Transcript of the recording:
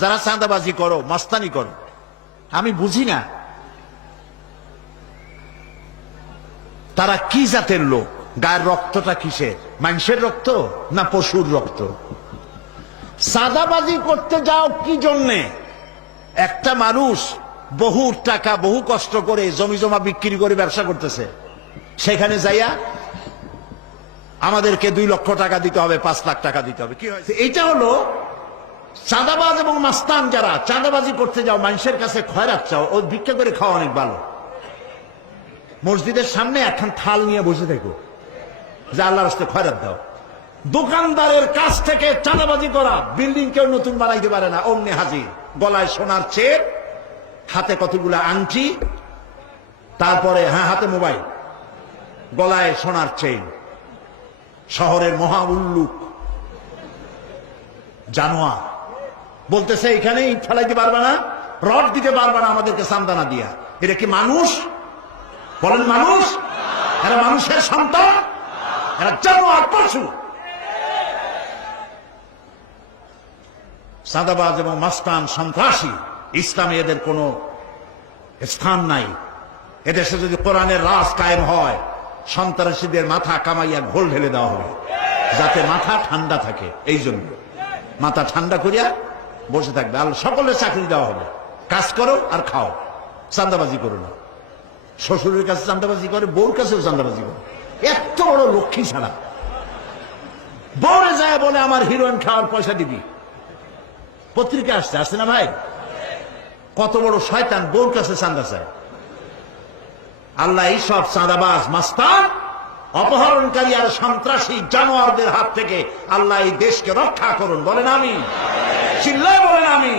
যারা চাঁদাবাজি করো মাস্তানি করো আমি বুঝি না তারা কি জাতের লোক গায়ের রক্তটা কিসের মাংসের রক্ত না পশুর রক্ত সাদাবাজি করতে যাও কি জন্যে একটা মানুষ বহু টাকা বহু কষ্ট করে জমি জমা বিক্রি করে ব্যবসা করতেছে সেখানে যাইয়া আমাদেরকে দুই লক্ষ টাকা দিতে হবে পাঁচ লাখ টাকা দিতে হবে কি হয়েছে এইটা হলো চাঁদাবাজ এবং মাস্তান যারা চাঁদাবাজি করতে যাও মানুষের কাছে খয়রাত চাও ওই ভিক্ষা করে খাওয়া অনেক ভালো মসজিদের সামনে একখান থাল নিয়ে বসে থাকো যে আল্লাহ রাস্তায় খয়রাত দাও দোকানদারের কাছ থেকে চাঁদাবাজি করা বিল্ডিং কেউ নতুন বানাইতে পারে না অমনি হাজির গলায় সোনার চেপ হাতে কতগুলো আংটি তারপরে হ্যাঁ হাতে মোবাইল গলায় সোনার চেন শহরের মহা উল্লুক জানোয়ার বলতেছে এখানেই ফেলাইতে পারবে না রড দিতে পারবে না আমাদেরকে সান্দানা দিয়া এটা কি মানুষ বলেন মানুষ এরা মানুষের সন্তান এরা জানোয়ার পশু সাদাবাজ এবং মাস্তান সন্ত্রাসী ইসলামে এদের কোন স্থান নাই এদেশে যদি কোরআনের রাস কায়েম হয় সন্ত্রাসীদের মাথা কামাইয়া ঘোল ঢেলে দেওয়া হবে যাতে মাথা ঠান্ডা থাকে এই জন্য মাথা ঠান্ডা করিয়া বসে থাকবে আল্লাহ সকলে চাকরি দেওয়া হবে কাজ করো আর খাও চান্দাবাজি করো না শ্বশুরের কাছে চান্দাবাজি করে বউর কাছেও চান্দাবাজি করে এত বড় লক্ষ্মী ছাড়া বউরে যায় বলে আমার হিরোইন খাওয়ার পয়সা দিবি পত্রিকা আসছে আসছে না ভাই কত বড় শয়তান বউর কাছে চান্দা চায় আল্লাহ এই সব চাঁদাবাজ মাস্তান অপহরণকারী আর সন্ত্রাসী জানোয়ারদের হাত থেকে আল্লাহ এই দেশকে রক্ষা করুন বলেন আমি চিল্লায় বলেন আমি